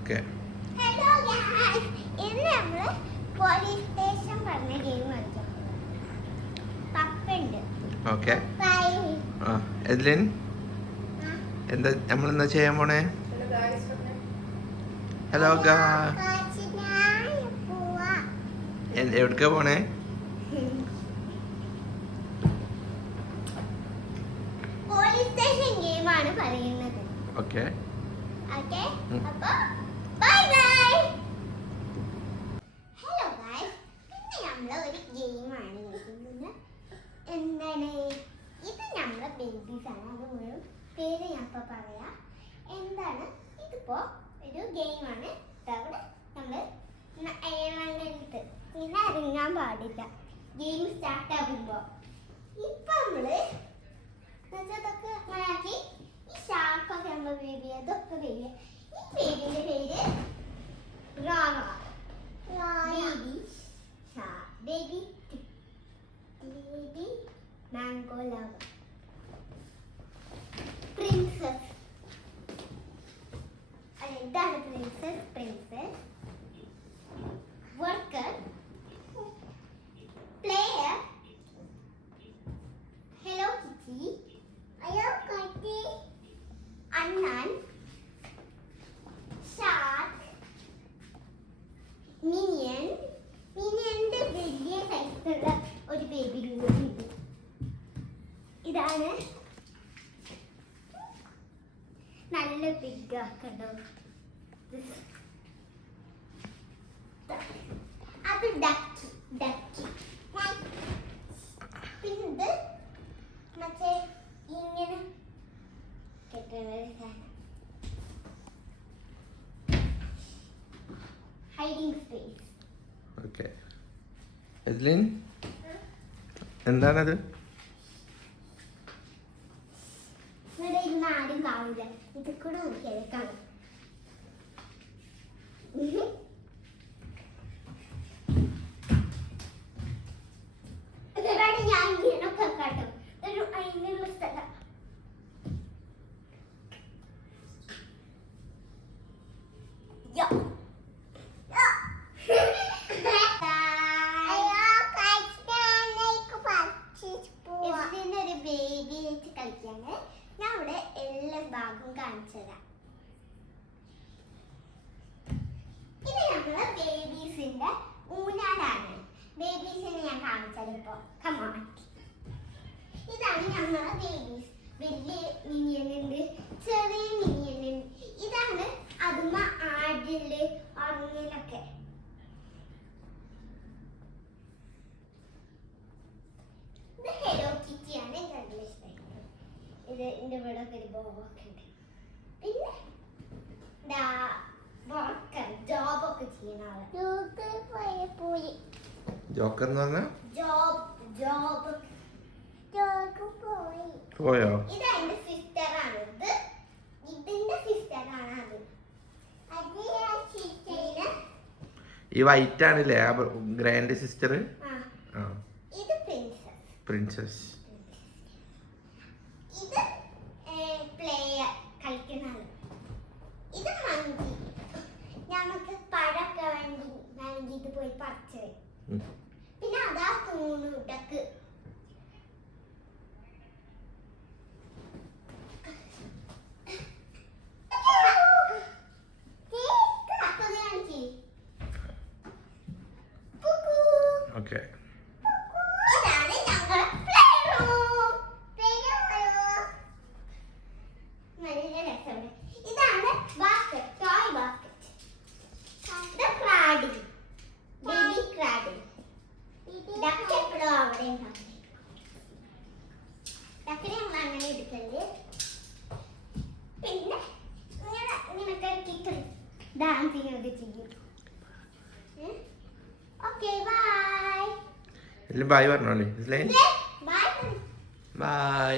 Okay. Hello guys, ഇന്ന് നമ്മൾ police station പറഞ്ഞ ഗെയിം കളിക്കാം. പപ്പുണ്ട്. ഓക്കെ. ആ എദ്ലിൻ, എന്താ നമ്മളെന്താ ചെയ്യാൻ പോണേ? ഹലോ ഗാ, എവിടേക്കാ പോണേ? പോലീസ് സ്റ്റേഷൻ ഗെയിമാണ് പറയുന്നത്. ഓക്കെ. ഓക്കെ, അപ്പോൾ ബൈ ബൈ. ഹലോ ഗൈസ്, ഇന്ന് നമ്മൾ ഒരു ഗെയിമാണ് കളിക്കുന്നത്. എന്താണ് ഇത്? നമ്മളെ ബേബീസ് ആണ്. അത് മുഴുവൻ പേര് ഞാൻ ഇപ്പോൾ പറയാം. എന്താണ് ഇതിപ്പോ ഒരു ഗെയിമാണ്. അവിടെ നമ്മൾ ഏഴാങ്കത്ത് ഇങ്ങനെ ഇറങ്ങാൻ പാടില്ല ഗെയിം സ്റ്റാർട്ട് ആകുമ്പോൾ. ഇപ്പൊ നമ്മള് ഇതൊക്കെ ആക്കി ഈ ഷാർക്കൊക്കെ നമ്മൾ ബേബി അതൊക്കെ ബേബി. ഈ ബേബിന്റെ പേര് Rana. Baby shark, baby baby mango ലവ, പ്രിൻസസ്. ഇതാണ് princess. Princess worker, player, hello kitty, hello kitty, അണ്ണാൻ, ഷാർക്ക്, മിനിയൻ. മിനിയന്റെ വലിയ സൈസുള്ള ഒരു ബേബി ഉണ്ട്. ഇതാണ് നല്ല ബിഗ് ആക്കണ്ടോ. അത് ഡക്കി. ഡക്കി പിന്നെ ഇത് മറ്റേ ഇങ്ങനെ ഹൈഡിങ് സ്പേസ്. ഓക്കെ. എദ്ലിൻ, എന്താണത്? ഇവിടെ ഇരുന്ന് ആരും കാണില്ല. ഇത് കൂടെ നോക്കിയാലേ കാണും. ഞാൻ ഇങ്ങനൊക്കെ കാട്ടും. ഒരു അതിനുള്ള സ്ഥലം. ഒരു ബേബി വെച്ച് കളിക്കാണ്. ഞാൻ ഇവിടെ എല്ലാ ഭാഗവും കാണിച്ചു തരാം. ഇത് നമ്മള് ബേബീസിന്റെ ഊഞ്ഞാലാണ്. ബേബീസിനെ ഞാൻ കാണിച്ചത് ഇപ്പൊ. കമോൺ. ഇതാണ് നമ്മളെ ബേബീസ്. വലിയ മിനിയൻ ഉണ്ട്, ചെറിയ മിനിയൻ ഉണ്ട്. ഇതാണ് അതുമ്മ ആടില് അങ്ങനൊക്കെ. ഇത് ഹലോ കിറ്റിയാണ്. എനിക്ക് നല്ല ഇഷ്ടമായി. ഇത് എന്റെ ഇവിടെ ഒരു ബോബൊക്കെ ഉണ്ട്. പിന്നെ ജോബൊക്കെ ചെയ്യുന്ന ആള്. ജോക്കർ എന്ന് പറഞ്ഞ ജോബ് പോയോ? ഇത് എന്റെ സിസ്റ്റർ ആണ്. ഇതിന്റെ സിസ്റ്റർ ആണ്. ഈ വൈറ്റ് ആണല്ലേ ഗ്രാൻഡ് സിസ്റ്റർ? ഇത് പ്രിൻസസ്. പ്രിൻസസ്. ഇത് പ്ലേയർ, കളിക്കുന്ന ആള്. ഇത് മങ്കി. നമുക്ക് പഴമൊക്കെ വേണമെങ്കിൽ ഇത് പോയി പറിച്ചു. പിന്നെ അതാ തൂണു ഡക്ക്. ഓക്കെ. ഇതാണ് ഞങ്ങളുടെ പ്ലേ റൂം. നല്ല രസമുണ്ട്. ഇതാണ് ബാസ്കറ്റ്, ടോയ് ബാസ്കറ്റ്. ഇത് ക്രാഡിൽ, ബേബി ക്രാഡിൽ. ഡക്ക് എപ്പോഴും അവിടെ ഉണ്ടാവും. ഡക്കിനെ നമ്മൾ അങ്ങനെ എടുക്കല്. പിന്നെ ഇങ്ങനൊക്കെ കിട്ടും ഡാൻസിങ് ഒക്കെ ചെയ്യും. Okay bye. ബൈ പറഞ്ഞോളി. ബൈ. ബൈ.